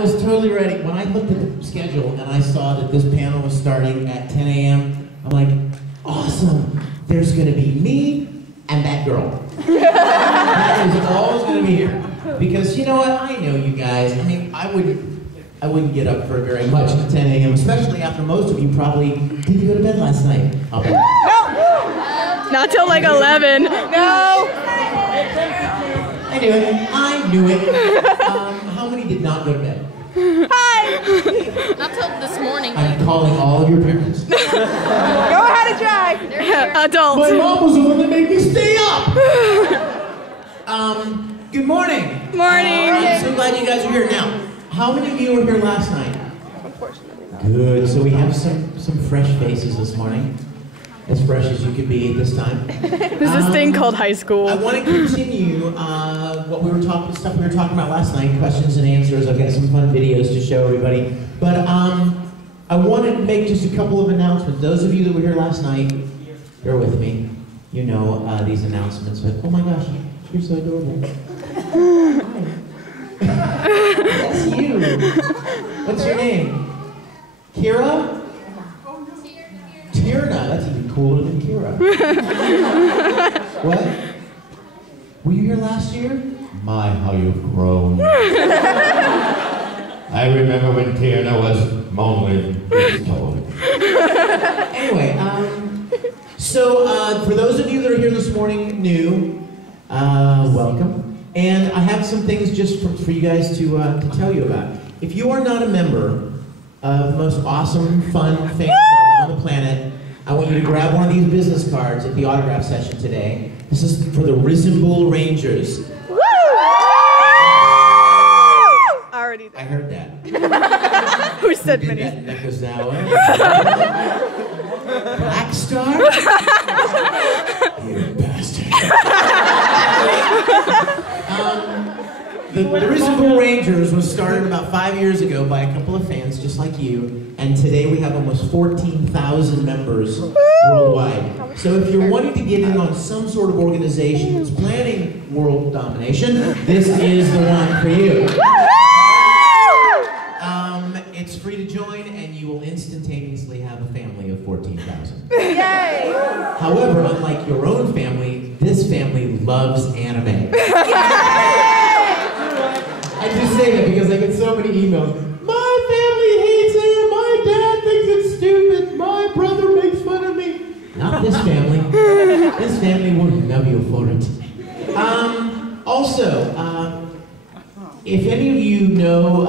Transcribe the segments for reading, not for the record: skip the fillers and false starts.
I was totally ready. When I looked at the schedule and I saw that this panel was starting at 10 a.m., I'm like, awesome. There's going to be me and that girl. That is all going to be here. Because you know what? I know you guys. I mean, I wouldn't get up for very much at 10 a.m., especially after most of you probably didn't go to bed last night. I'll bet. No! Not till like 11. No! Anyway, I knew it. How many did not go to bed? Hi! Not till this morning. I'm calling all of your parents. Go ahead and try. Adults. My mom was the one that made me stay up. Good morning. Morning. I'm so glad you guys are here. Now, how many of you were here last night? Good. So we have some fresh faces this morning. As fresh as you could be at this time. There's this thing called high school. I want to continue stuff we were talking about last night, questions and answers. I've got some fun videos to show everybody. But I want to make just a couple of announcements. Those of you that were here last night, bear with me. You know these announcements. But oh my gosh, you're so adorable. That's you. What's your name? Kira? Tirna, that's even cooler than Kira. What? Were you here last year? My, how you've grown. I remember when Tirna was only this tall. Anyway, so for those of you that are here this morning new, welcome. And I have some things just for you guys to tell you about. If you are not a member of the most awesome, fun fan club on the planet, I want you to grab one of these business cards at the autograph session today. This is for the Risen Bull Rangers. Woo! Already there. I heard that. Who said many? Nakazawa. Black Star? You bastard. The Risen Bull Rangers was started about 5 years ago by a couple of fans just like you, and today we have almost 14,000 members worldwide. So if you're wanting to get in on some sort of organization that's planning world domination, this is the one for you. It's free to join, and you will instantaneously have a family of 14,000. Yay! However, unlike your own family, this family loves anime. I just say that because I get so many emails. My family hates it. My dad thinks it's stupid. My brother makes fun of me. Not this family. This family will love you for it. Also, if any of you know,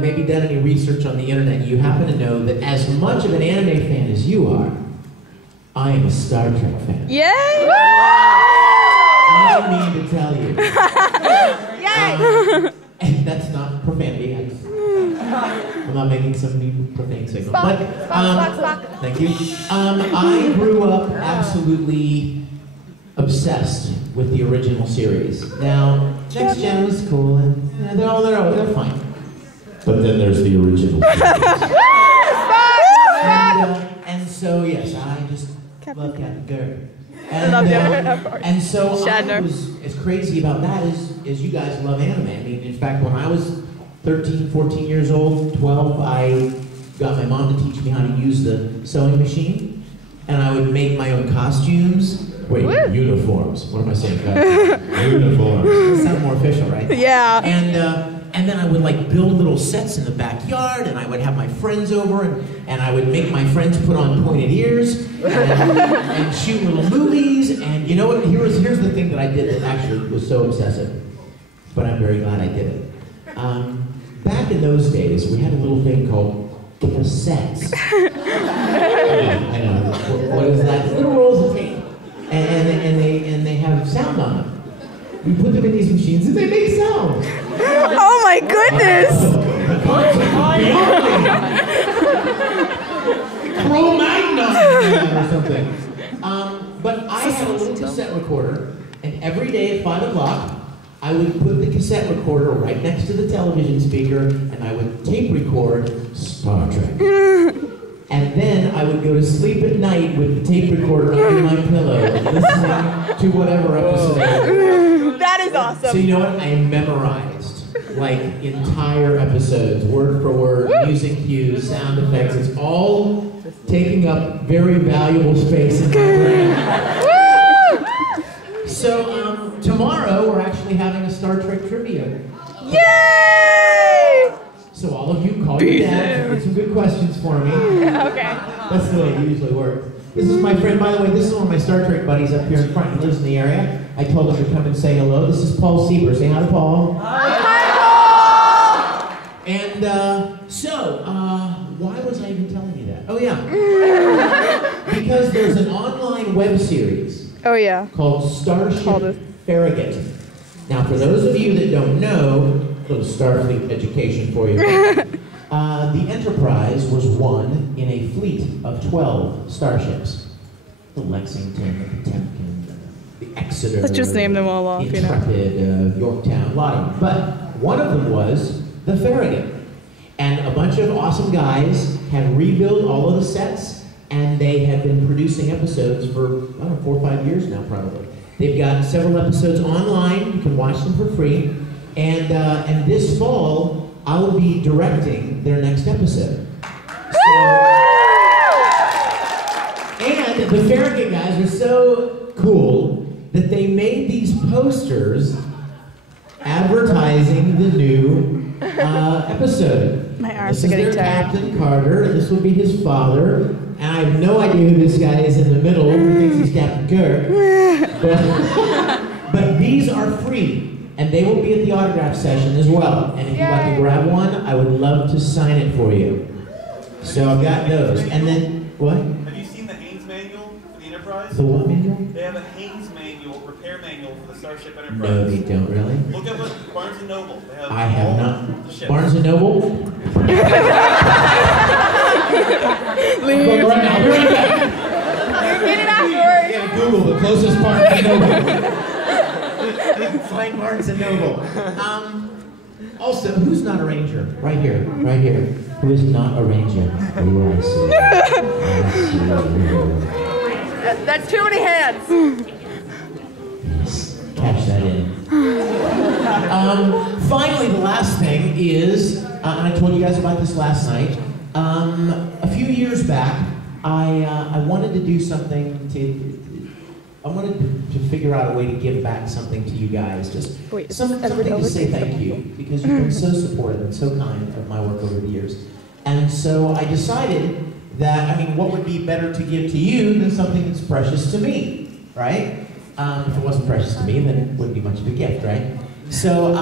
maybe done any research on the internet, you happen to know that as much of an anime fan as you are, I am a Star Trek fan. Yay! I mean to tell you. Yay! And that's not profanity. I'm not making some new profane signal. But thank you. I grew up absolutely obsessed with the original series. Now, Next Gen was cool, and they're fine. But then there's the original series. And so yes, I just love Captain Kirk. And so Shatner. I was as crazy about that as you guys love anime. I mean, in fact, when I was 13, 14 years old, 12, I got my mom to teach me how to use the sewing machine, and I would make my own costumes. Wait, uniforms. What am I saying? Uniforms. Sounds more official, right? Yeah. And then I would like build little sets in the backyard, and I would have my friends over, and I would make my friends put on pointed ears and shoot little movies. And you know what? Here's the thing that I did that actually was so obsessive, but I'm very glad I did it. Back in those days, we had a little thing called cassettes. I know. What is that? Little rolls of tape, and they have sound on them. We put them in these machines, and they make sound. Oh my goodness! Cro-Magnon or something. But I had a little cassette recorder, and every day at 5 o'clock, I would put the cassette recorder right next to the television speaker, and I would tape record Star Trek. And then I would go to sleep at night with the tape recorder under my pillow, listening to whatever episode. That is awesome. So you know what? I memorized like entire episodes, word for word, music cues, sound effects. It's all taking up very valuable space in my brain. So tomorrow we're actually having a Star Trek trivia. Yay! So all of you call your dad, get some good questions for me. Okay. That's the way it usually works. This is my friend, by the way, this is one of my Star Trek buddies up here in front. He lives in the area. I told him to come and say hello. This is Paul Sieber. Say hi to Paul. Hi, Paul! And why was I even telling you that? Oh, yeah. Because there's an online web series called Starship Farragut. Now, for those of you that don't know, a little Starfleet education for you. The Enterprise was one in a fleet of 12 starships. The Lexington, the Potemkin, the Exeter. Let's just name them all off, the Intrepid, Yorktown, a lot of them. But one of them was the Farragut. And a bunch of awesome guys had rebuilt all of the sets, and they have been producing episodes for, I don't know, 4 or 5 years now, probably. They've got several episodes online. You can watch them for free. And this fall, I will be directing their next episode. And the Farragut guys are so cool that they made these posters advertising the new episode. My arms this are getting is their tired. Captain Carter, and this will be his father. And I have no idea who this guy is in the middle who thinks he's Captain Kirk. But these are free. And they will be at the autograph session as well. And if you'd like to grab one, I would love to sign it for you. So I've got those. And then, what? Have you seen the Haynes manual for the Enterprise? The what manual? They have a Haynes manual, repair manual for the Starship Enterprise. No, they don't really. Look up at Barnes & Noble. They have I have all not. the ships. Barnes & Noble? Leave. Right now, I'll be right back. Get it afterwards. Yeah, Google the closest Barnes & Noble. Find Barnes & Noble. Also, who's not a ranger? Right here, right here. Who is not a ranger? Oh, I see. That's too many hands. Yes, catch that in. Finally, the last thing is, and I told you guys about this last night. A few years back, I wanted to do something I wanted to figure out a way to give back something to you guys. Just something to say thank you, because you've been so supportive and so kind of my work over the years. And so I decided that, I mean, what would be better to give to you than something that's precious to me, right? If it wasn't precious to me, then it wouldn't be much of a gift, right? So,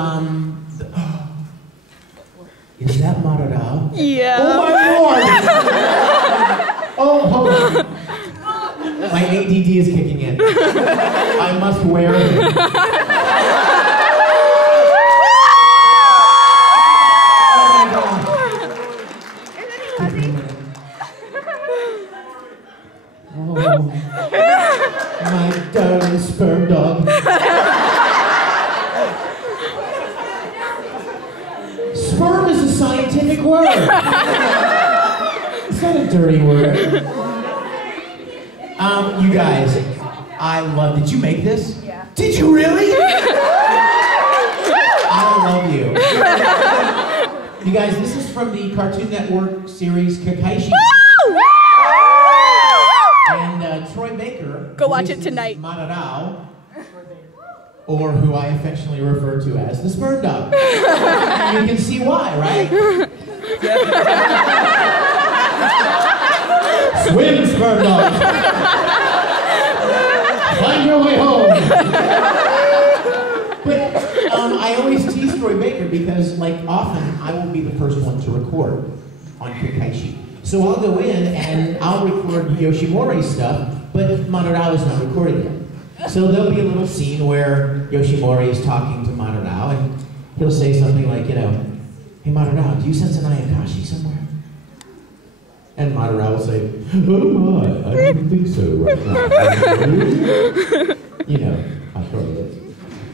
is that Mararao? Yeah. Oh my Lord! Oh, hold on. My ADD is kicking in. I must wear it. Oh my God. Oh, my darling sperm dog. Sperm is a scientific word. It's not a dirty word. You guys, I love. Did you make this? Yeah. Did you really? I love you. You guys, this is from the Cartoon Network series Kakaishi. And Troy Baker. Go watch it tonight. Mararao, or who I affectionately refer to as the sperm dog. And you can see why, right? Swim, sperm dog. Find your way home. But I always tease Troy Baker because, like, often I will be the first one to record on Kakaishi. So I'll go in and I'll record Yoshimori's stuff, but Mararao is not recorded yet. So there'll be a little scene where Yoshimori is talking to Mararao, and he'll say something like, you know, "Hey Mararao, do you sense an Ayakashi somewhere?" And Mararao will say, "Oh my, I don't think so right now." You know, how short it is.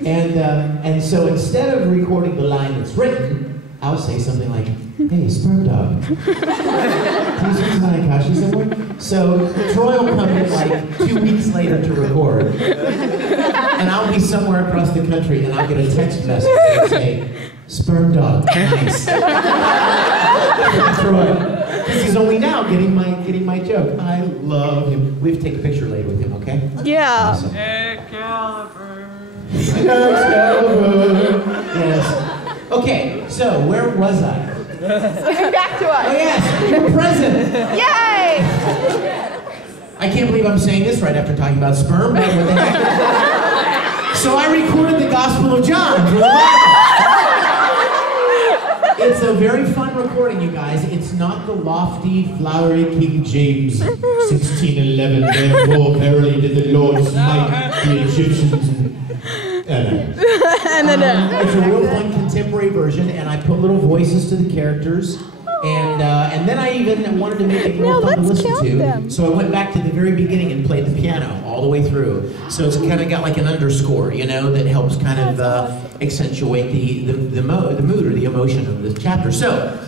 And so instead of recording the line that's written, I'll say something like, hey, sperm dog. Can you swing Kashi somewhere? So Troy will come in like 2 weeks later to record. And I'll be somewhere across the country and I'll get a text message that say, sperm dog, nice. Troy. Because he's only now getting my joke. I love him. We have to take a picture later with him, okay? Yeah. Awesome. Excalibur. Yes. Okay, so where was I? Coming back to us. Oh yes, you're present. Yay! I can't believe I'm saying this right after talking about sperm, but what the heck? So I recorded the Gospel of John for the Bible. It's a very fun recording, you guys. It's not the lofty, flowery King James 1611. Therefore, verily did the Lord smite the Egyptians. It's a real fun contemporary version, and I put little voices to the characters. And then I even wanted to make it more fun to listen to. So I went back to the very beginning and played the piano all the way through. So it's kind of got like an underscore, you know, that helps kind of accentuate the mood or the emotion of the chapter. So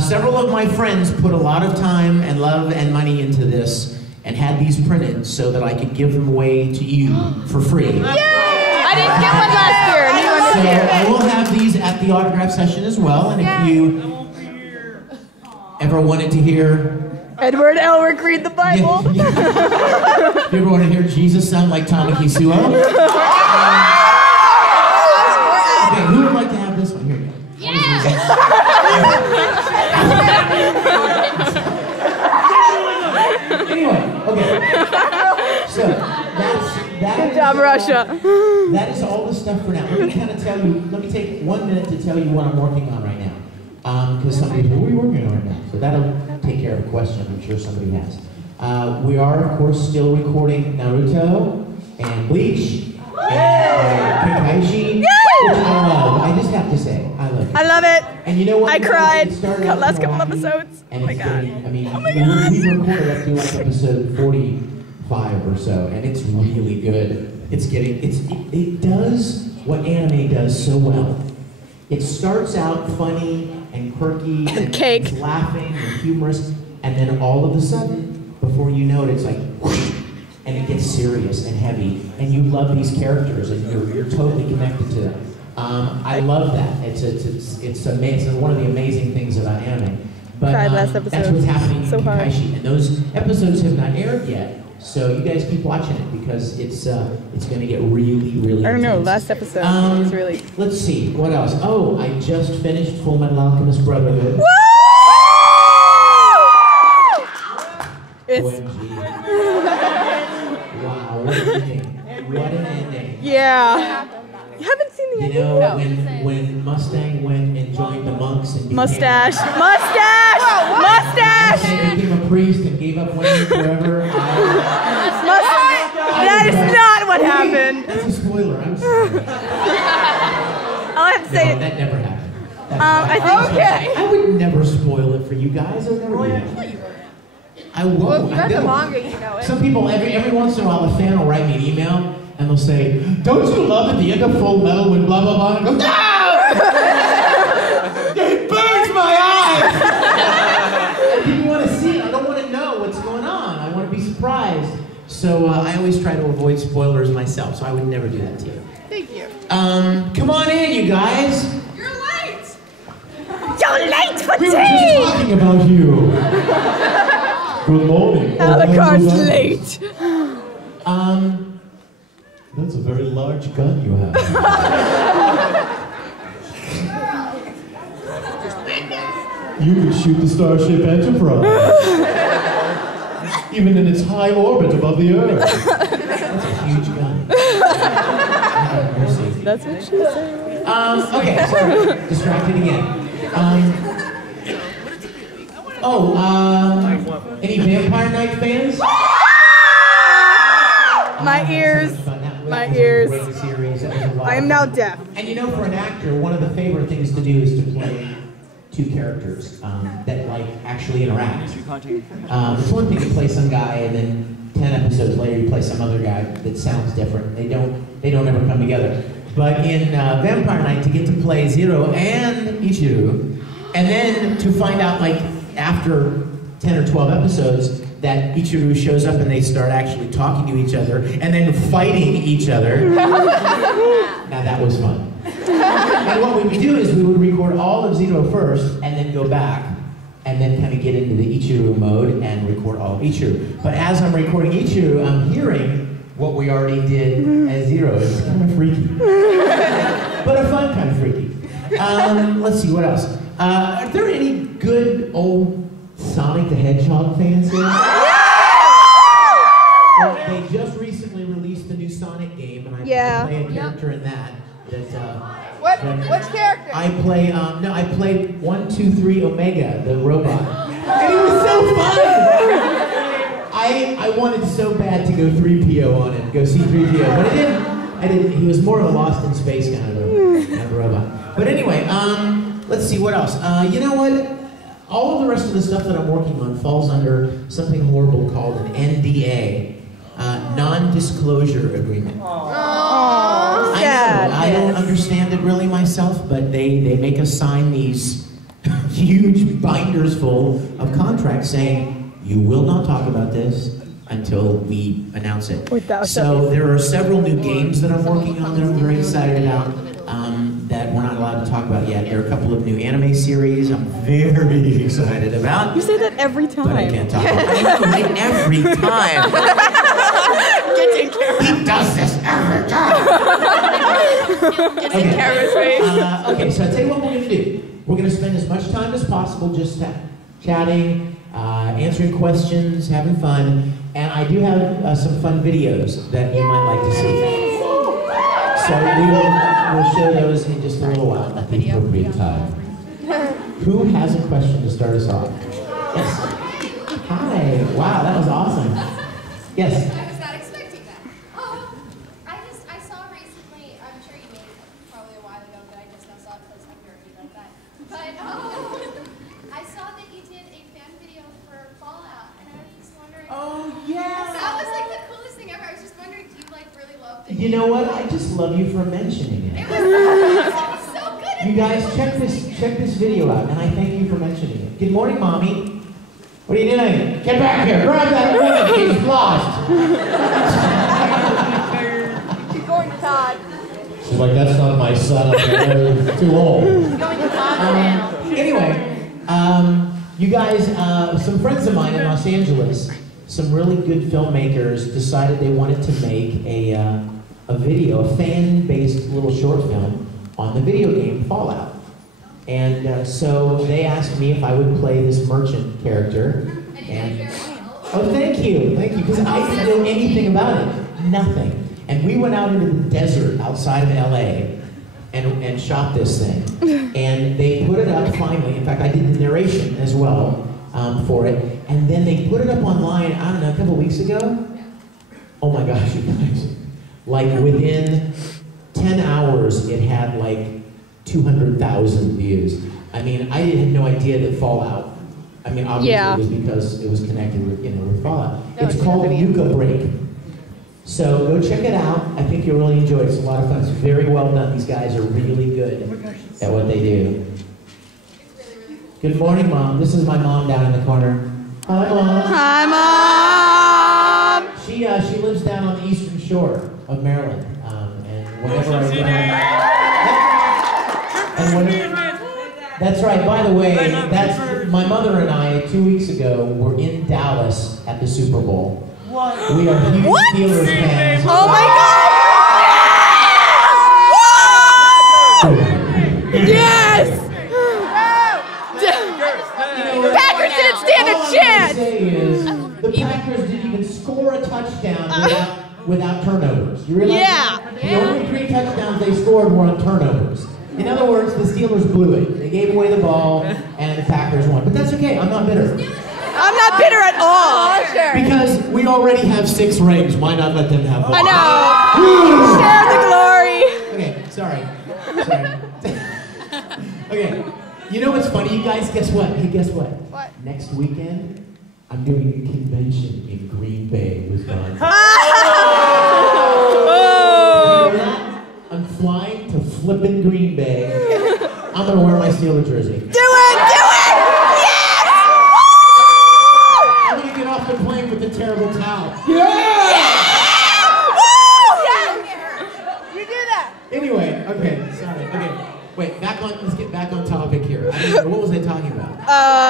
several of my friends put a lot of time and love and money into this and had these printed so that I could give them away to you for free. Yay! I didn't get one last year. So I will have these at the autograph session as well, and if you ever wanted to hear Edward Elric read the Bible. If you ever want to hear Jesus sound like Tamaki Suo? Okay, who would like to have this one? Here you go. Anyway, okay. So Good job, Russia. That is all the stuff for now. Let me kind of tell you. Let me take 1 minute to tell you what I'm working on right now. Because somebody, what are you working on right now? So that'll take care of a question I'm sure somebody has. We are, of course, still recording Naruto and Bleach and Kakashi, which I love. I just have to say, I love it. I love it. And you know what? I cried the last couple episodes. And Oh my God. we recorded up to like episode 45 or so, and it's really good. It does what anime does so well. It starts out funny and quirky and cake. It's laughing and humorous, and then all of a sudden, before you know it, it's like whoosh, and it gets serious and heavy, and you love these characters, and you're totally connected to them. I love that. It's amazing. One of the amazing things about anime. But Cried last episode. that's what's happening So in hard. Kakashi, and those episodes have not aired yet. So you guys keep watching it because it's going to get really, really I don't know, intense. last episode was really... Let's see, what else? Oh, I just finished Full Metal Alchemist Brotherhood. Woo! It's... OMG. Wow, what an ending. What an ending. Yeah. You haven't seen the You ending? know, when Mustang went and joined the monks and Mustache! Mustache! Mustache! and became a priest and gave up women forever. That is not what happened. That's a spoiler, I'm sorry. I'll have to say... No, that never happened. I think... Okay. I would never spoil it for you guys. I would never do that. I won't. Well, if you I read the don't. manga, you know it. Some people, every once in a while, a fan will write me an email and they'll say, "Don't you love at the end of Full Metal when blah blah blah?" And I go, "No! It burns my eyes." I didn't want to see it. I don't want to know what's going on. I want to be surprised. So I always try to avoid spoilers myself. So I would never do that to you. Thank you. Come on in, you guys. You're late! You're late for We were just tea! talking about you. Good morning. Alucard's late. That's a very large gun you have. You would shoot the Starship Enterprise. Even in its high orbit above the Earth. That's a huge gun. Mercy. That's what she said. Okay, sorry. Distracted again. Any Vampire Night fans? My ears. My ears. I am now deaf. And you know, for an actor, one of the favorite things to do is to play two characters that like actually interact. It's one thing to play some guy and then 10 episodes later you play some other guy that sounds different. They don't ever come together. But in Vampire Night, to get to play Zero and Ichiru, And then to find out, like, after 10 or 12 episodes, that Ichiru shows up and they start actually talking to each other and then fighting each other. Now that was fun. And what we would do is we would record all of Zero first and then go back and then kind of get into the Ichiru mode and record all of Ichiru. But as I'm recording Ichiru, I'm hearing what we already did as Zero. It's kind of freaky. But a fun kind of freaky. Let's see, what else? Are there any good old Sonic the Hedgehog fans here? Well, they just recently released the new Sonic game, and I play a character in that. Which character? I play, I play 123 Omega, the robot. And it was so fun! I wanted so bad to go 3PO on it, go see 3PO, but I didn't. He was more of a Lost in Space kind of a robot. But anyway, let's see, what else? You know what? All of the rest of the stuff that I'm working on falls under something horrible called an NDA, non-disclosure agreement. I don't understand it really myself, but they make us sign these huge binders full of contracts saying, you will not talk about this until we announce it. So there are several new games that I'm working on that I'm very excited about. That we're not allowed to talk about yet. There are a couple of new anime series I'm very excited about. You say that every time. But I can't talk about it every time. He does this every time. Okay, so I'll tell you what we're going to do. We're going to spend as much time as possible just chatting, answering questions, having fun, and I do have some fun videos that you might like to see. So we'll show those in just a little while at the appropriate time. Who has a question to start us off? Yes. Hi. Wow, that was awesome. Yes. I was not expecting that. I saw recently, I'm sure you made it probably a while ago, but I just now saw it because I'm nerdy like that. But I saw that you did a fan video for Fallout, and I was just wondering. Oh, yeah. That was like the coolest thing ever. I was just wondering, do you like really love the You know what? I just love you for mentioning it. It was so good. You guys, check this video out, and I thank you for mentioning it. Good morning, Mommy. What are you doing? Get back here. Grab that woman. She's lost. She's going to Todd. She's like, that's not my son. I'm too old. Going to Todd now. Anyway, you guys, some friends of mine in Los Angeles, some really good filmmakers decided they wanted to make a video, a fan-based little short film on the video game Fallout. And so they asked me if I would play this merchant character. And oh, thank you, because I didn't know anything about it, nothing. And we went out into the desert outside of LA and shot this thing. And they put it up finally. In fact, I did the narration as well for it. And then they put it up online, I don't know, a couple weeks ago. Oh my gosh, you guys. Like within 10 hours, it had like 200,000 views. I mean, I had no idea that Fallout, I mean, obviously it was because it was connected with, with Fallout. It's called Yucca Break. So go check it out. I think you'll really enjoy it. It's a lot of fun. It's very well done. These guys are really good at what they do. Good morning, Mom. This is my mom down in the corner. Hi, Mom. Hi, Mom. She lives down on the eastern shore of Maryland. And whenever I That's right. By the way, that's my mother and I 2 weeks ago were in Dallas at the Super Bowl. What? We are huge Steelers fans. Oh my God! Yes! Packers didn't stand a chance! All I say is, the Packers didn't even score a touchdown without turnovers. You realize that? The only 3 touchdowns they scored were on turnovers. In other words, the Steelers blew it. They gave away the ball, and the Packers won. But that's okay. I'm not bitter. I'm not bitter at all. Sure. Because we already have 6 rings. Why not let them have one? I know. Share the glory. Okay, sorry. Okay. You know what's funny, you guys? Guess what? Hey, guess what? What? Next weekend, I'm doing a convention in Green Bay, Wisconsin. Oh. I'm flying to flippin' Green Bay. I'm gonna wear my Steeler jersey. Do it!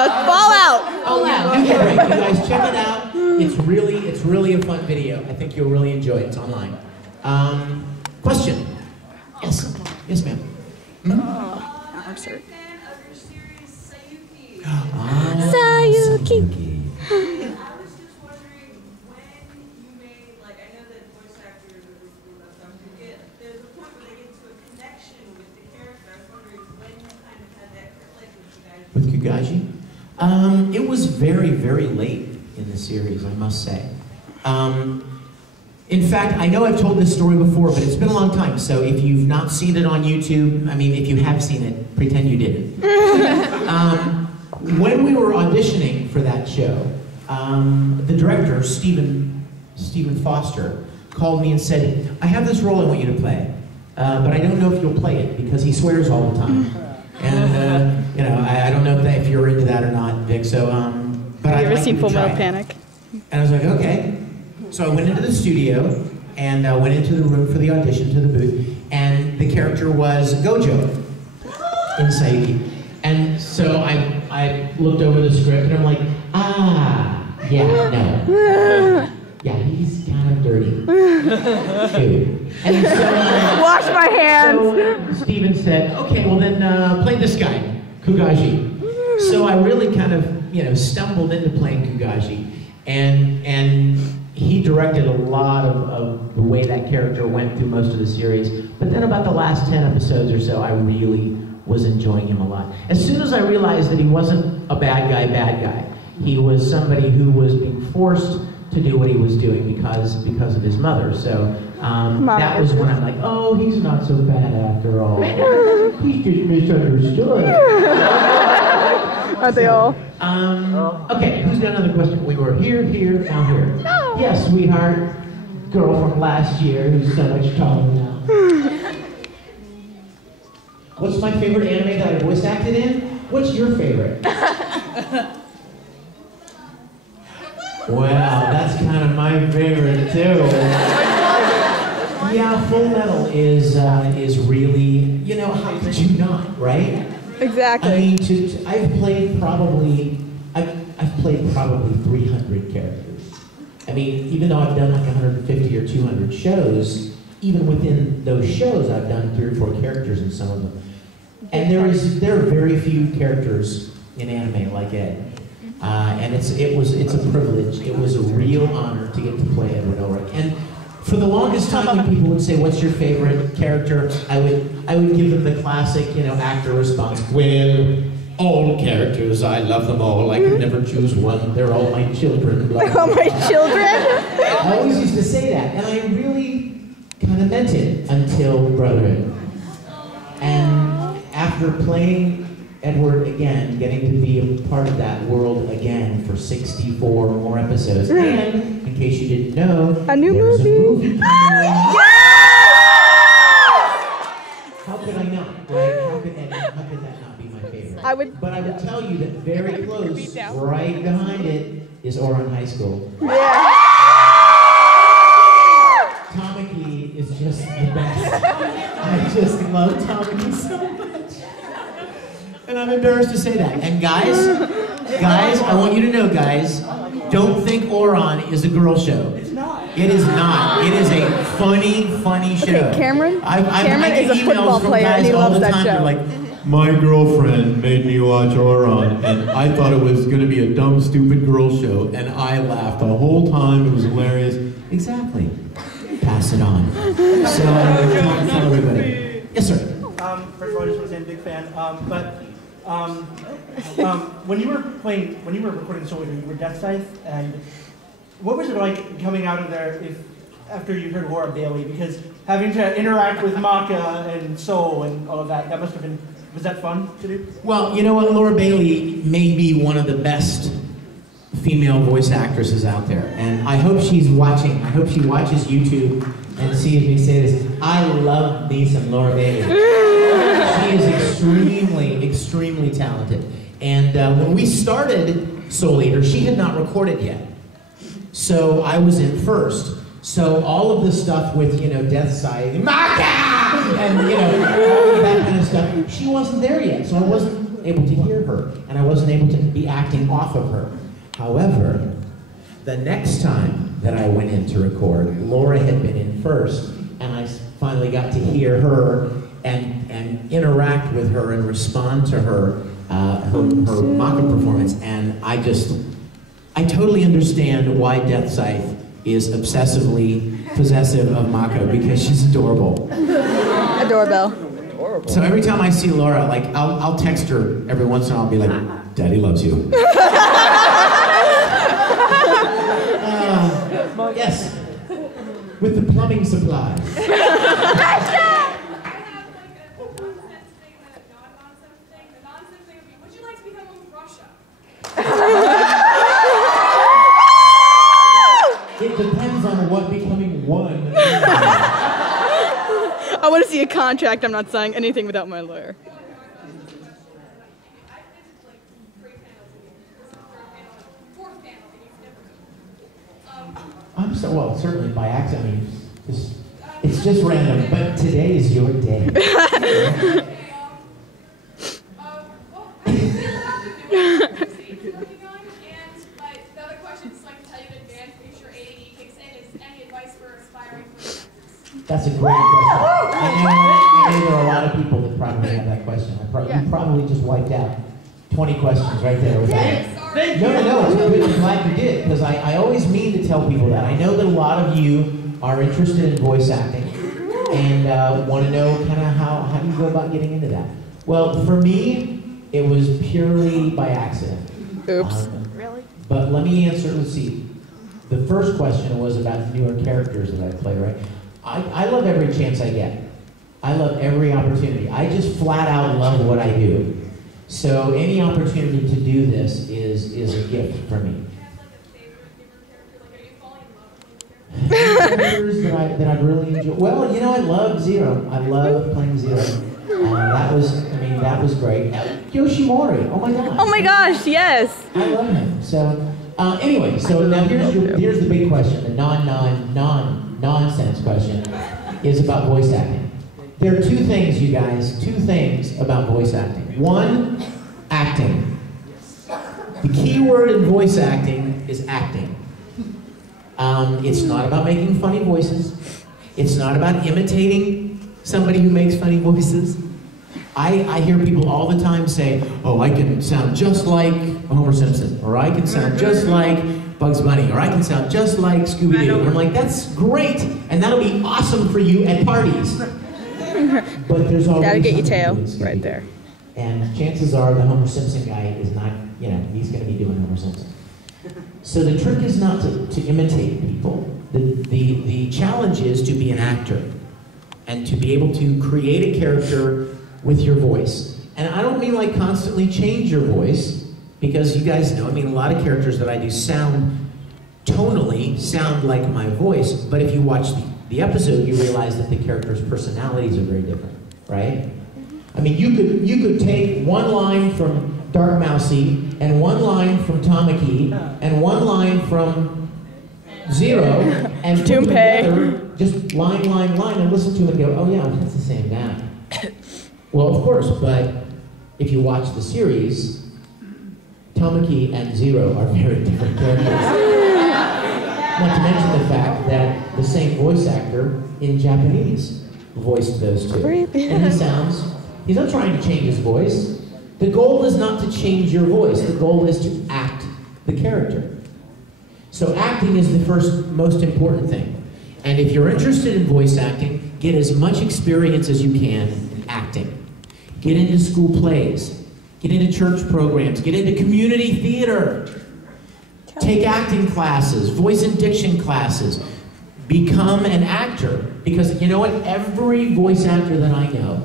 Fall out. Oh yeah, you guys check it out. It's really a fun video. I think you'll really enjoy it. It's online. Question? Yes. Yes, ma'am. I'm sorry. Sayuki. I was just wondering when you made, like, I know that voice actors or that stuff, there's a point where they get to a connection with the character. I was wondering when you kind of had that click with Kugashi. With Kugashi? It was very, very late in the series, I must say. In fact, I know I've told this story before, but it's been a long time, so if you've not seen it on YouTube, I mean, if you have seen it, pretend you didn't. When we were auditioning for that show, the director, Stephen Foster, called me and said, I have this role I want you to play, but I don't know if you'll play it, because he swears all the time. And, you know, I don't know if you're into that or not, Vic, so, but Have you I'd ever like seen you to Full try Metal it. Panic? And I was like, okay. So I went into the studio, and went into the room for the audition, to the booth, and the character was Gojo in Sayuki. And so I looked over the script, and I'm like, yeah, no. Yeah, he's kind of dirty. Dude. And so, Wash my hands. so Steven said, okay, well then play this guy, Kugashi. So I really kind of, you know, stumbled into playing Kugashi, and he directed a lot of the way that character went through most of the series. But then about the last 10 episodes or so, I really was enjoying him a lot. As soon as I realized that he wasn't a bad guy, he was somebody who was being forced to do what he was doing because of his mother. So that was when I'm like, oh, he's not so bad after all. He's just misunderstood. Are they all? Okay, who's got another question? We were here, now here. No. Yes, sweetheart. Girl from last year who's so much taller now. What's my favorite anime that I voice acted in? What's your favorite? Wow, that's kind of my favorite too. Yeah, Full Metal is really, you know, how could you not, right? Exactly. I mean, I've played probably 300 characters. I mean, even though I've done like 150 or 200 shows, even within those shows, I've done 3 or 4 characters in some of them. And there are very few characters in anime like Ed. And it's a privilege. It was a real honor to get to play Edward Elric. And for the longest time, when people would say, "What's your favorite character?" I would give them the classic, you know, actor response. Well, all characters, I love them all. I could never choose one. They're all my children. Blah, blah, All my blah. children? I always used to say that, and I really kind of meant it until Brotherhood. And after playing Edward again, getting to be a part of that world again for 64 more episodes, and in case you didn't know, A new there's movie. a movie coming out. Yes! How could I not? Right? How could that not be my favorite? But I would tell you that very close, right behind it, is Oran High School. Yeah. Tamaki is just the best. I just love Tamaki so much. And I'm embarrassed to say that. And guys, I want you to know, guys, don't think Oran is a girl show. It's not. It is not. It is a funny show. Okay, Cameron I is a get football emails from player and guys he all loves the that time. show. They're like, My girlfriend made me watch Oran, and I thought it was going to be a dumb, stupid girl show, and I laughed the whole time. It was hilarious. exactly. Pass it on. So tell everybody. Yes, sir. First of all, I just want to say I'm a big fan. When you were recording the show, you were Death Scythe, and what was it like coming out of there after you heard Laura Bailey? Because having to interact with Maka and Soul and all of that must have been, was that fun to do? Well, you know what? Laura Bailey may be one of the best female voice actresses out there, and I hope she's watching. I hope she watches YouTube and sees me say this. I love me some Laura Bailey. She is extremely talented. And when we started Soul Eater, she had not recorded yet. So I was in first. So all of the stuff with, you know, Death Scythe, Maka! And, you know, all of that kind of stuff, she wasn't there yet. So I wasn't wasn't able to hear her, and I wasn't able to be acting off of her. However, the next time that I went in to record, Laura had been in first, and I finally got to hear her and interact with her and respond to her Maka performance, and I totally understand why Death Scythe is obsessively possessive of Mako, because she's adorable. Adorable. So every time I see Laura, like I'll text her every once in a while, I'll be like, "Daddy loves you." Yes, with the plumbing supplies. I have like a nonsense thing and a non-nonsense thing. The nonsense thing would be, would you like to become one with Russia? It depends on what becoming one. I want to see a contract. I'm not signing anything without my lawyer. I'm so, well, certainly by accident. I mean, it's just random, but today is your day. The other question is like to tell you in advance, make sure AAD kicks in. Is any advice for aspiring voice actors? That's a great question. I know there are a lot of people that probably have that question. You probably just wiped out 20 questions right there with that. No, it's good. I'm glad you did, because I always mean to tell people that. I know that a lot of you are interested in voice acting and want to know kind of how do you go about getting into that. Well, for me, it was purely by accident. Oops. Really? But let me answer, let's see. The first question was about newer characters that I play, right? I love every chance I get. I love every opportunity. I just flat out love what I do. So any opportunity to do this is a gift for me. Characters that I really enjoy. Well, you know, I love Zero. I love playing Zero. That was great. Yoshimori. Oh my gosh. Oh my gosh, yes. I love him. So anyway, so now here's the big question. The nonsense question is about voice acting. There are two things, you guys. Two things about voice acting. One, acting. The key word in voice acting is acting. It's not about making funny voices. It's not about imitating somebody who makes funny voices. I hear people all the time say, "Oh, I can sound just like Homer Simpson," or "I can sound just like Bugs Bunny," or "I can sound just like Scooby-Doo." And I'm like, that's great, and that'll be awesome for you at parties. But there's always gotta get your tail right there. And chances are the Homer Simpson guy is not, he's going to be doing Homer Simpson. So the trick is not to imitate people. The challenge is to be an actor and to be able to create a character with your voice. And I don't mean like constantly change your voice, because you guys know, a lot of characters that I do tonally sound like my voice, but if you watch the episode, you realize that the characters' personalities are very different, right? You could take one line from Dark Mousy, and one line from Tamaki, and one line from Zero, and put them together, just line, and listen to them and go, oh yeah, that's the same guy. Well, of course, but if you watch the series, Tamaki and Zero are very different characters. Not to mention the fact that the same voice actor in Japanese voiced those two. And he's not trying to change his voice. The goal is not to change your voice. The goal is to act the character. So acting is the first most important thing. And if you're interested in voice acting, get as much experience as you can in acting. Get into school plays. Get into church programs. Get into community theater. Take acting classes, voice and diction classes. Become an actor. Because you know what? Every voice actor that I know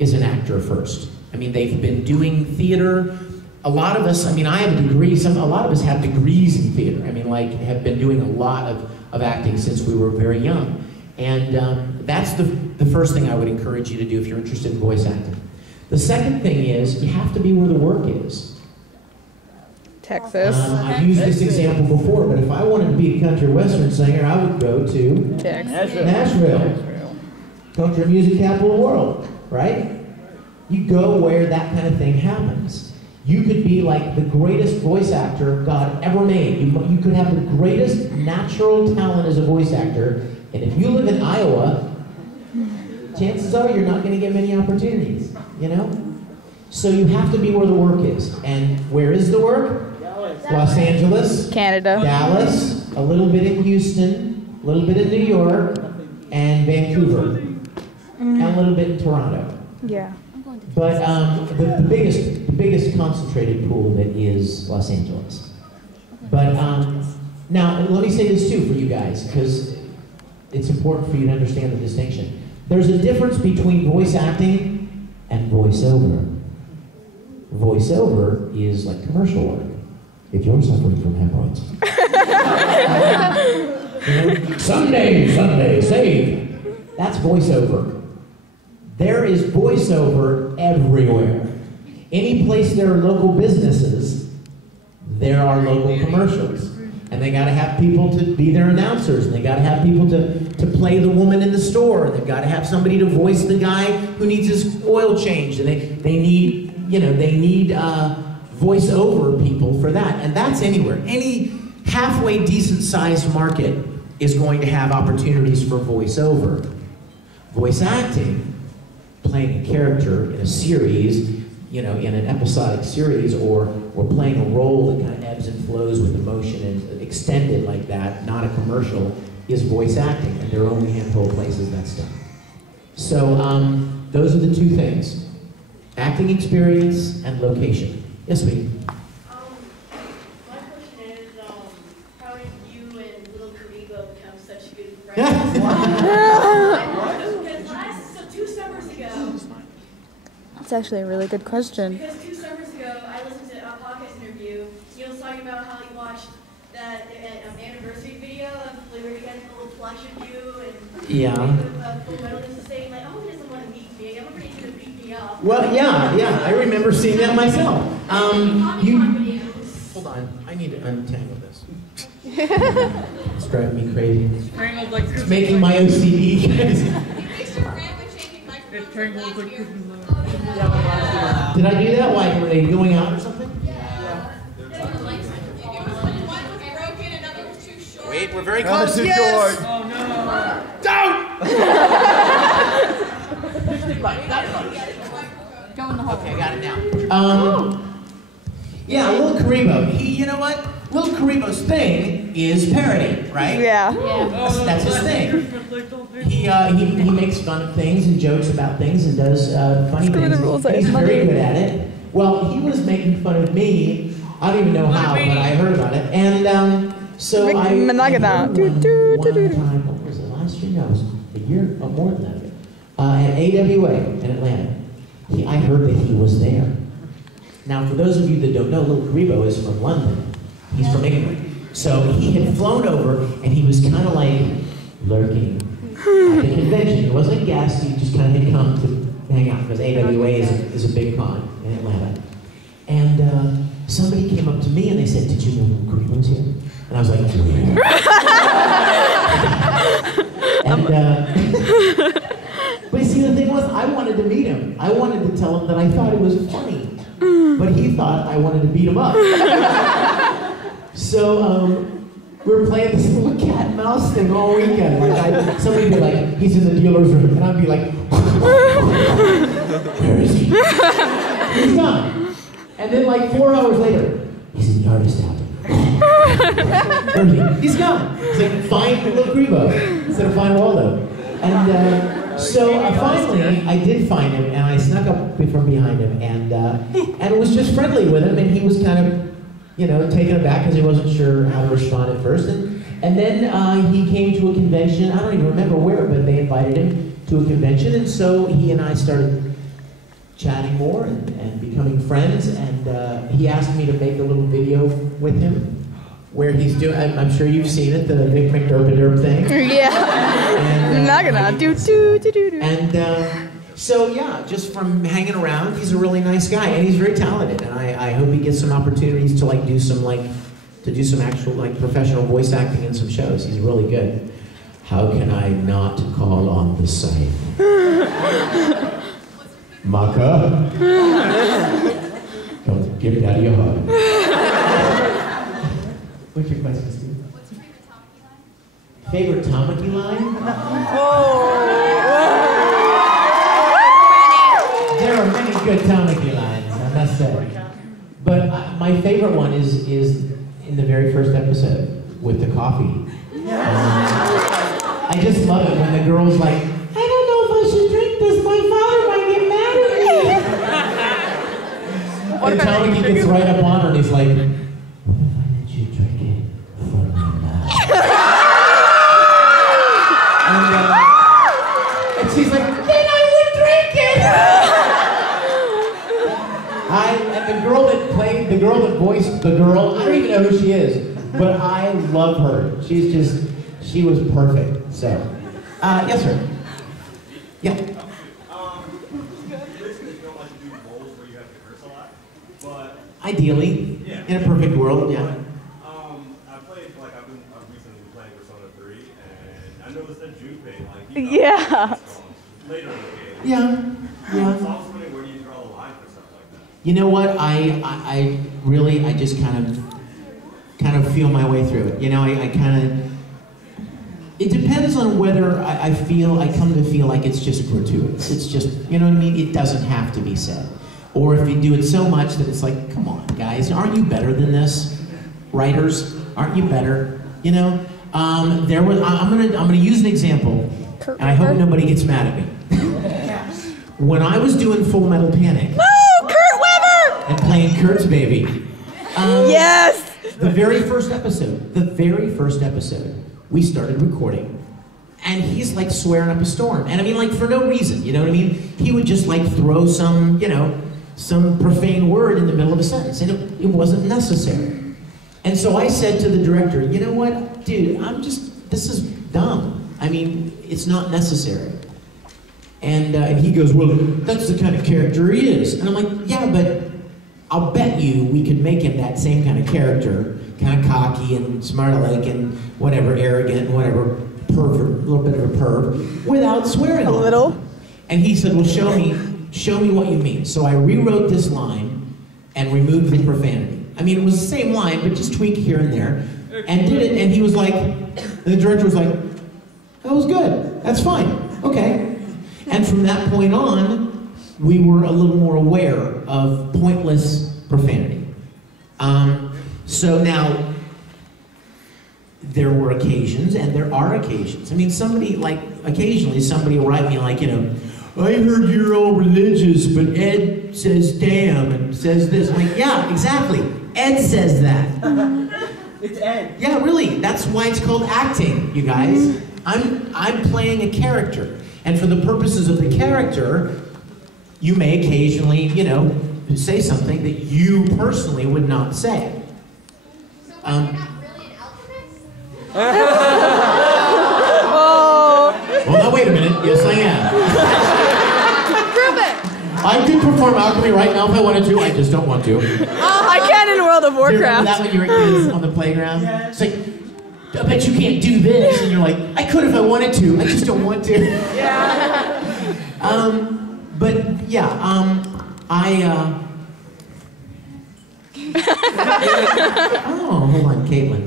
is an actor first. They've been doing theater. A lot of us, I have a degree, a lot of us have degrees in theater. Have been doing a lot of acting since we were very young. And that's the first thing I would encourage you to do if you're interested in voice acting. The second thing is, you have to be where the work is. Texas. I've used this example before, but if I wanted to be a country western singer, I would go to Texas. Nashville. Country music capital of the world, right? You go where that kind of thing happens. You could be like the greatest voice actor God ever made. You could have the greatest natural talent as a voice actor, and if you live in Iowa, chances are you're not going to get many opportunities, you know? So you have to be where the work is. And where is the work? Los Angeles, Canada, Dallas, a little bit in Houston, a little bit in New York, and Vancouver, and a little bit in Toronto. Yeah. But the biggest concentrated pool of it is Los Angeles. But now, let me say this too for you guys, because it's important for you to understand the distinction. There's a difference between voice acting and voiceover. Voiceover is like commercial work. If you're suffering from hemorrhoids. Someday, save. That's voiceover. There is voiceover everywhere. Any place there are local businesses, there are local commercials. And they gotta have people to be their announcers, and they gotta have people to play the woman in the store, and they've gotta have somebody to voice the guy who needs his oil changed, and they need voiceover people for that. And that's anywhere. Any halfway decent sized market is going to have opportunities for voiceover. Voice acting, playing a character in a series, in an episodic series, or playing a role that kind of ebbs and flows with emotion and extended like that, not a commercial, is voice acting, and there are only a handful of places that's done. So those are the two things: acting experience and location. Yes, sweetie. My question is, how did you and Little Karibo become such good friends? Because 2 summers ago. That's actually a really good question. Because 2 summers ago, I listened to a podcast interview. He was talking about how he watched that anniversary video of where he got a little flash of you and Full Metal was saying like, oh, he doesn't want to meet me. I'm afraid he's gonna beat me up. Well, yeah, I remember seeing that myself. Hold on, I need to untangle this. It's driving me crazy. It's making my OCD crazy. Did I do that? Why, were they going out or something? Wait, we're very close. Yes! Oh no! Don't! Go in the hole. Okay, I got it now. Yeah, Lil Karibo. You know what? Lil Karibo's thing is parody, right? Yeah. That's his thing. He makes fun of things and jokes about things and does funny things. He's very good at it. Well, he was making fun of me. I don't even know how, but I heard about it. And so Vic Mignogna. One time, what was it, last year? No, it was a year or more than that. At AWA in Atlanta. I heard that he was there. Now, for those of you that don't know, Lil Karibo is from London. He's from England. So he had flown over, and he was kind of like lurking at the convention. He wasn't a guest, he just kind of had come to hang out, because AWA is a big con in Atlanta. And somebody came up to me and they said, "Did you know Lil Karibo's here?" And I was like, but see, the thing was, I wanted to meet him. I wanted to tell him that I thought it was funny. But he thought I wanted to beat him up. So we were playing this little cat and mouse thing all weekend. Like somebody'd be like, "He's in the dealer's room," and I'd be like, "Where is he?" He's gone. And then like 4 hours later, "He's in the artist alley." Where is he? He's gone. It's like, find Lil Karibo instead of find Waldo. And so finally, I did find him, and I snuck up from behind him, and was just friendly with him, and he was kind of, taken aback because he wasn't sure how to respond at first. And then he came to a convention. I don't even remember where, but they invited him to a convention, and so he and I started chatting more and becoming friends. And he asked me to make a little video with him where he's doing. I'm sure you've seen it, the Vic Mignogna thing. Yeah. And, not gonna do. And so yeah, just from hanging around, he's a really nice guy, and he's very talented. And I hope he gets some opportunities to do some actual professional voice acting in some shows. He's really good. How can I not call on the site? Maka. Don't give Daddy a hug. What's your question, Steve? What's your favorite Tamaki line? Favorite Tamaki line? There are many good Tamaki lines, I must say. But my favorite one is in the very first episode with the coffee. I just love it when the girl's like, I don't know if I should drink this. My father might get mad at me. And Tamaki gets right up on her and he's like, what if I let you drink it from my mouth? And she's like, then I would drink it. And the girl that voiced the girl, I don't even know who she is, but I love her. She was perfect. So, yes, sir. Yeah. Basically, you don't like to do roles where you have to curse a lot, but Ideally, yeah. in a perfect world, yeah. I played I've recently been playing Persona 3, and I noticed that Junpei, Yeah. later in the game. Yeah. So I was wondering, where do you draw the line for stuff like that? You know what? I just kind of feel my way through it. You know, it depends on whether I come to feel like it's just gratuitous. It's just, you know what I mean? It doesn't have to be said. Or if you do it so much that it's like, come on, guys, aren't you better than this? Writers, aren't you better? You know? I'm gonna use an example, and I hope nobody gets mad at me. When I was doing Full Metal Panic, Kurt Weber! and playing Kurt's baby, Yes! the very first episode, we started recording. And he's like swearing up a storm. And I mean, like, for no reason, you know what I mean? He would just like throw some profane word in the middle of a sentence, and it wasn't necessary. And so I said to the director, you know what, dude, this is dumb. I mean, it's not necessary. And he goes, well, that's the kind of character he is. And I'm like, yeah, but I'll bet you we could make him that same kind of character, kind of cocky and smart-aleck and whatever, arrogant and whatever, pervert, a little bit of a perv, without swearing A on it. little? And he said, well, show me what you mean. So I rewrote this line and removed the profanity. I mean, it was the same line, but just tweaked here and there, and did it, and he was like, and the director was like, that was good, that's fine, okay. And from that point on, we were a little more aware of pointless profanity. So now, there were occasions, and there are occasions. I mean, occasionally somebody will write me like, I heard you're all religious, but Ed says damn and says this. I'm like, yeah, exactly. Ed says that. It's Ed. Yeah, really. That's why it's called acting, you guys. I'm playing a character. And for the purposes of the character, you may occasionally, say something that you personally would not say. So you're not really an alchemist? Well, now wait a minute. Yes, I am. Prove it! I could perform alchemy right now if I wanted to. I just don't want to. I can in World of Do you remember that Warcraft. when you were kids on the playground? Yeah. It's like, I bet you can't do this. And you're like, I could if I wanted to. I just don't want to. Yeah. But yeah, oh, hold on, Caitlin.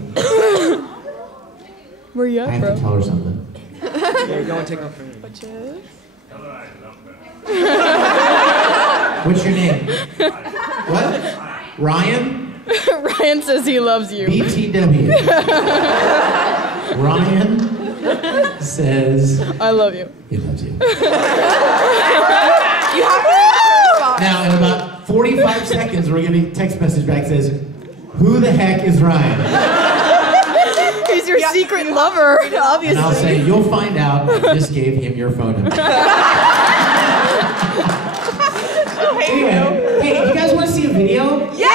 Where you I at, have bro? to tell her something. Yeah, go and take off. What's your name? What? Ryan? Ryan says he loves you. BTW. Ryan says I love you. he loves you. You have to Now, in about 45 seconds, we're getting a text message back that says, who the heck is Ryan? He's your secret lover, And I'll obviously. say, you'll find out. I just gave him your phone number. Anyway, hey, you guys want to see a video? Yeah!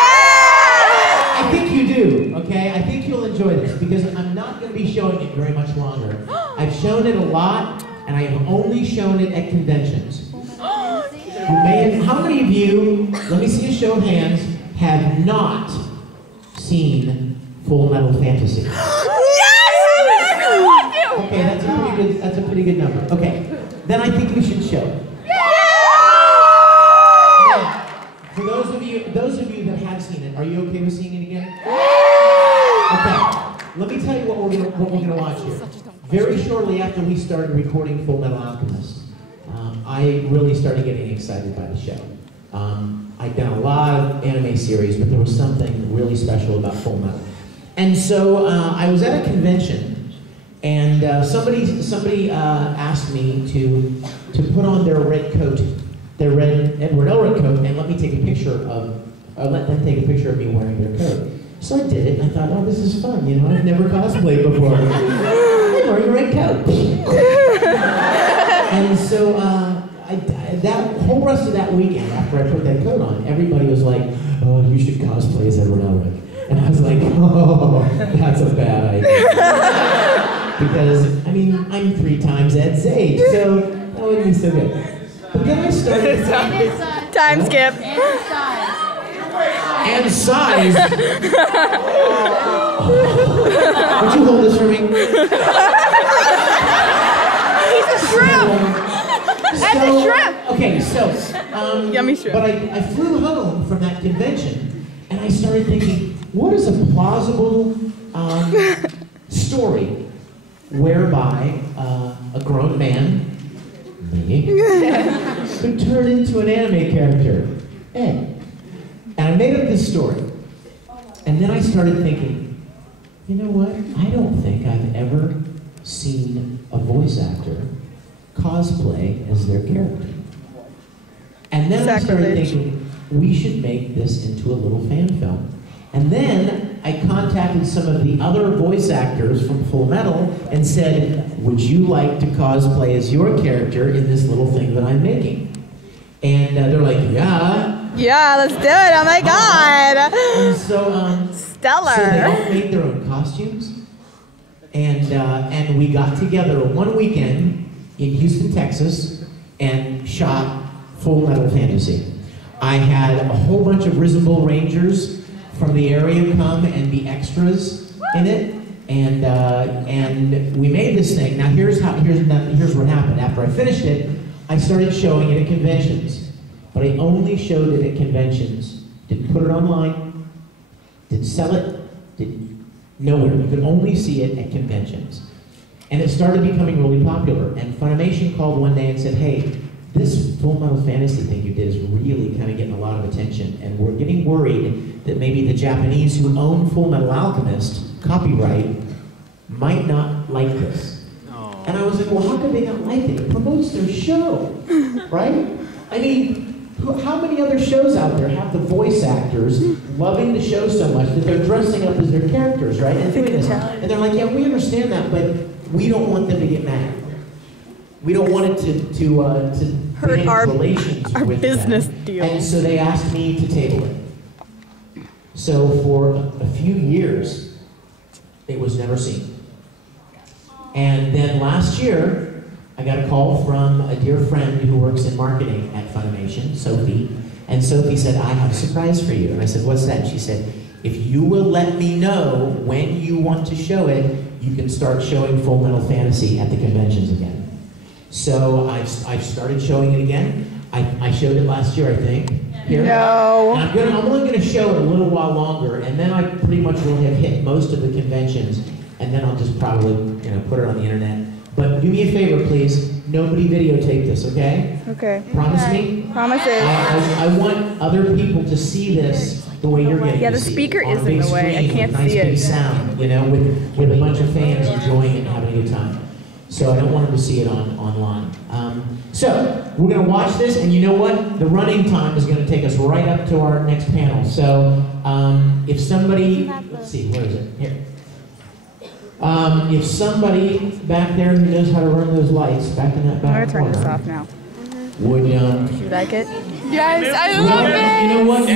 I think you do, okay? I think you'll enjoy this because I'm not going to be showing it very much longer. I've shown it a lot, and I have only shown it at conventions. How many of you, let me see a show of hands, have not seen Full Metal Fantasy? Yes! Okay, that's a pretty good number. Okay, then I think we should show it. Are you okay with seeing it again? Okay. Let me tell you what we're going to watch here. Very shortly after we started recording Full Metal Alchemist, I really started getting excited by the show. I'd done a lot of anime series, but there was something really special about Full Metal. And so I was at a convention, and somebody asked me to put on their red coat, their red Edward Elric coat, and let them take a picture of me wearing their coat. So I did it, and I thought, oh, this is fun, you know, I've never cosplayed before. I'm wearing a red coat. And so that whole rest of that weekend, after I put that coat on, everybody was like, oh, you should cosplay as Edward Elric. And I was like, oh, that's a bad idea. Because, I mean, I'm 3 times Ed's age, so that wouldn't be so good. But then I started... Time skip. And size. Would you hold this for me? He's a shrimp. That's a shrimp. Okay, so yummy shrimp. But I flew home from that convention, and I started thinking, what is a plausible story whereby a grown man, me, could turn into an anime character, Ed? And I made up this story. And then I started thinking, you know what? I don't think I've ever seen a voice actor cosplay as their character. And then I started thinking, we should make this into a little fan film. And then I contacted some of the other voice actors from Full Metal and said, would you like to cosplay as your character in this little thing that I'm making? And they're like, yeah. Yeah, let's do it. Oh my God. And so, stellar. So they all made their own costumes. And we got together one weekend in Houston, Texas, and shot Full Metal Fantasy. I had a whole bunch of Risen Bull Rangers from the area come and be extras in it, and we made this thing. Now here's what happened. After I finished it, I started showing it at conventions, but I only showed it at conventions. Didn't put it online. Didn't sell it. Nowhere. You could only see it at conventions, and it started becoming really popular. And Funimation called one day and said, "Hey, this Full Metal Fantasy thing you did is really kind of getting a lot of attention, and we're getting worried that maybe the Japanese who own Full Metal Alchemist copyright might not like this." And I was like, well, how could they not like it? It promotes their show, right? I mean, how many other shows out there have the voice actors loving the show so much that they're dressing up as their characters, right? And doing this. And they're like, yeah, we understand that, but we don't want them to get mad. We don't want it to hurt our business deal. And so they asked me to table it. So for a few years, it was never seen. And then last year, I got a call from a dear friend who works in marketing at Funimation, Sophie. And Sophie said, I have a surprise for you. And I said, what's that? And she said, if you will let me know when you want to show it, you can start showing Full Metal Fantasy at the conventions again. So I started showing it again. I showed it last year, I think. Here. No. And I'm only going to show it a little while longer, and then I pretty much will have hit most of the conventions, and then I'll just probably put it on the internet. But do me a favor, please. Nobody videotape this, okay? Okay. Promise me? Promises. I want other people to see this the way you're getting to see it. Yeah, the speaker is in the way. I can't nice see it. Big sound, with a bunch of fans enjoying it and having a good time. So I don't want them to see it online. So we're going to watch this, and you know what? The running time is going to take us right up to our next panel. So if somebody, let's see, where is it? Here. If somebody back there who knows how to run those lights, back in that back corner. I'm going to turn this off now. Would you like it? Yes, I love it! You know what?